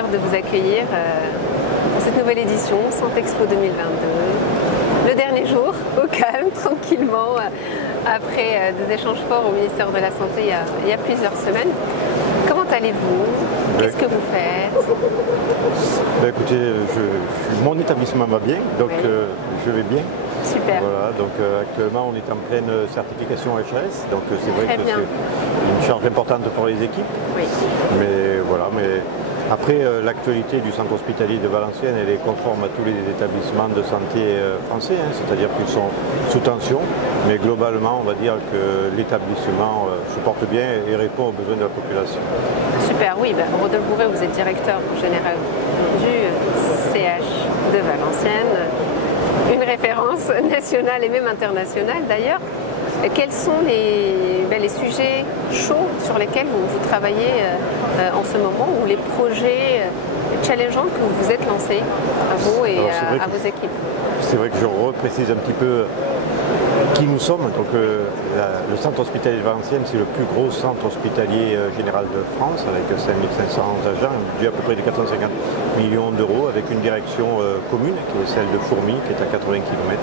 plaisir de vous accueillir pour cette nouvelle édition Santexpo 2022. Le dernier jour, au calme, tranquillement, après des échanges forts au ministère de la Santé il y a plusieurs semaines. Comment allez-vous? Qu'est-ce que vous faites? Écoutez, mon établissement va bien, donc oui. Je vais bien. Super. Voilà, donc actuellement on est en pleine certification HAS, donc c'est vrai que bien. c'est une charge importante pour les équipes. Oui. Mais voilà, après l'actualité du centre hospitalier de Valenciennes, elle est conforme à tous les établissements de santé français, hein, c'est-à-dire qu'ils sont sous tension, mais globalement on va dire que l'établissement se porte bien et répond aux besoins de la population. Super, oui, Rodolphe Bourret, vous êtes directeur général du CH de Valenciennes. Une référence nationale et même internationale d'ailleurs. Quels sont les sujets chauds sur lesquels vous travaillez en ce moment, ou les projets challengeants que vous vous êtes lancés à vous et à vos équipes? C'est vrai que je reprécise un petit peu qui nous sommes. Donc, le centre hospitalier de Valenciennes, c'est le plus gros centre hospitalier général de France, avec 5500 agents, dû à peu près de 450 millions d'euros, avec une direction commune, qui est celle de Fourmi, qui est à 80 km.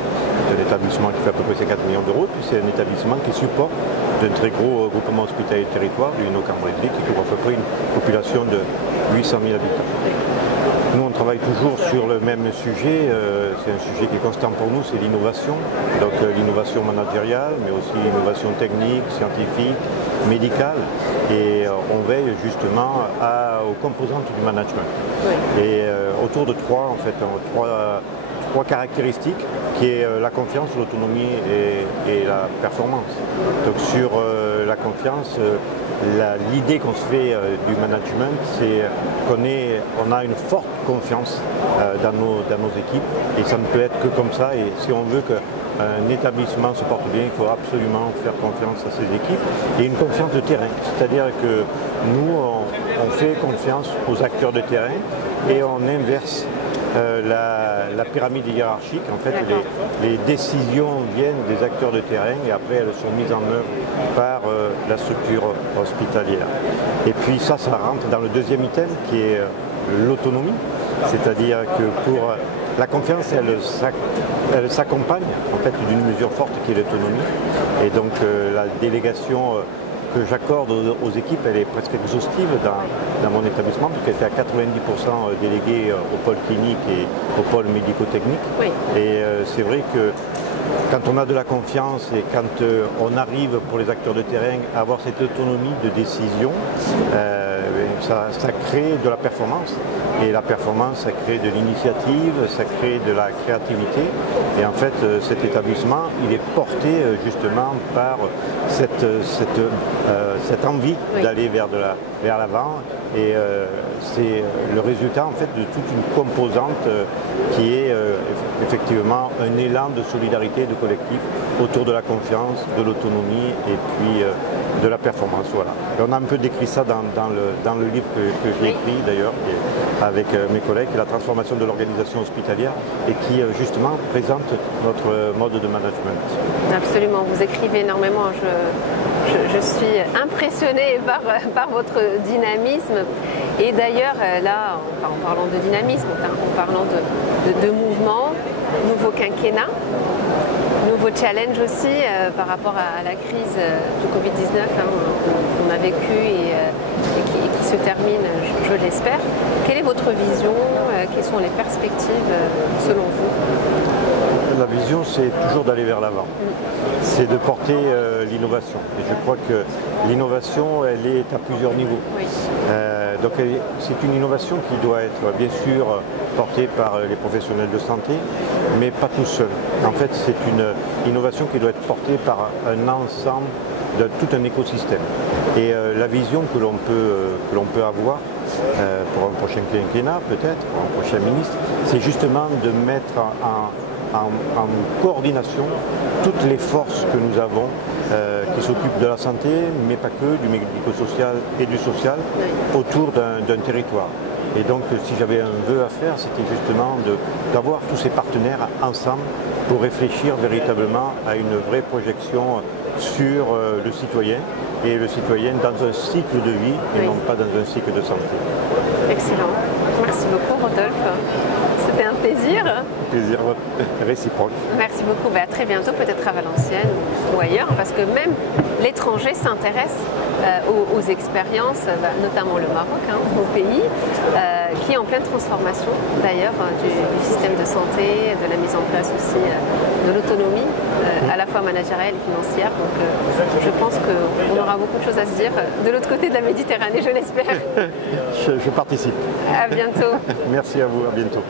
C'est un établissement qui fait à peu près 50 millions d'euros, puis c'est un établissement qui supporte d'un très gros groupement hospitalier de territoire, du Hainaut-Cambrésis, qui couvre à peu près une population de 800 000 habitants. Nous, on travaille toujours sur le même sujet. C'est un sujet qui est constant pour nous, c'est l'innovation. Donc l'innovation managériale, mais aussi l'innovation technique, scientifique, médicale. Et on veille justement aux composantes du management. Oui. Et autour de trois caractéristiques, qui est la confiance, l'autonomie et la performance. Donc sur la confiance, l'idée qu'on se fait du management, c'est qu'on a une forte confiance dans nos équipes, et ça ne peut être que comme ça. Et si on veut qu'un établissement se porte bien, il faut absolument faire confiance à ses équipes, et une confiance de terrain. C'est-à-dire que nous, on fait confiance aux acteurs de terrain et on inverse la pyramide hiérarchique. En fait, les décisions viennent des acteurs de terrain et après elles sont mises en œuvre par la structure hospitalière. Et puis ça rentre dans le deuxième item, qui est l'autonomie. C'est-à-dire que pour la confiance, elle s'accompagne en fait d'une mesure forte qui est l'autonomie. Et donc la délégation que j'accorde aux équipes, elle est presque exhaustive dans mon établissement, puisqu'elle était à 90% déléguée au pôle clinique et au pôle médico-technique. Oui. Et c'est vrai que quand on a de la confiance et quand on arrive pour les acteurs de terrain à avoir cette autonomie de décision, ça crée de la performance. Et la performance, ça crée de l'initiative, ça crée de la créativité. Et en fait, cet établissement, il est porté justement par cette envie d'aller vers l'avant. Et c'est le résultat en fait de toute une composante qui est effectivement un élan de solidarité, de collectif autour de la confiance, de l'autonomie et puis de la performance. Voilà. Et on a un peu décrit ça dans le livre que j'ai écrit d'ailleurs avec mes collègues, La transformation de l'organisation hospitalière, et qui justement présente notre mode de management. Absolument, vous écrivez énormément. Je suis impressionnée par votre dynamisme. Et d'ailleurs, là, en parlant de dynamisme, en parlant de mouvement, nouveau quinquennat, nouveau challenge aussi par rapport à la crise du Covid-19 qu'on a vécu et qui se termine, je l'espère. Quelle est votre vision? Quelles sont les perspectives selon vous? La vision, c'est toujours d'aller vers l'avant. C'est de porter l'innovation. Et je crois que l'innovation, elle est à plusieurs niveaux. Oui. Donc c'est une innovation qui doit être bien sûr portée par les professionnels de santé, mais pas tout seul. En fait, c'est une innovation qui doit être portée par un ensemble de tout un écosystème. Et la vision que l'on peut avoir pour un prochain quinquennat, peut-être, pour un prochain ministre, c'est justement de mettre en coordination toutes les forces que nous avons qui s'occupent de la santé, mais pas que, du médico-social et du social, autour d'un territoire. Et donc, si j'avais un vœu à faire, c'était justement d'avoir tous ces partenaires ensemble pour réfléchir véritablement à une vraie projection sur le citoyen, et le citoyen dans un cycle de vie et non pas dans un cycle de santé. Excellent. Merci beaucoup, Rodolphe. C'était un plaisir. Plaisir réciproque. Merci beaucoup. À très bientôt, peut-être à Valenciennes ou ailleurs, parce que même l'étranger s'intéresse aux expériences, notamment le Maroc, au pays, qui est en pleine transformation d'ailleurs du système de santé, de la mise en place aussi de l'autonomie, à la fois managériale et financière. Donc je pense qu'on aura beaucoup de choses à se dire de l'autre côté de la Méditerranée, je l'espère. Je participe. À bientôt. Merci à vous, à bientôt.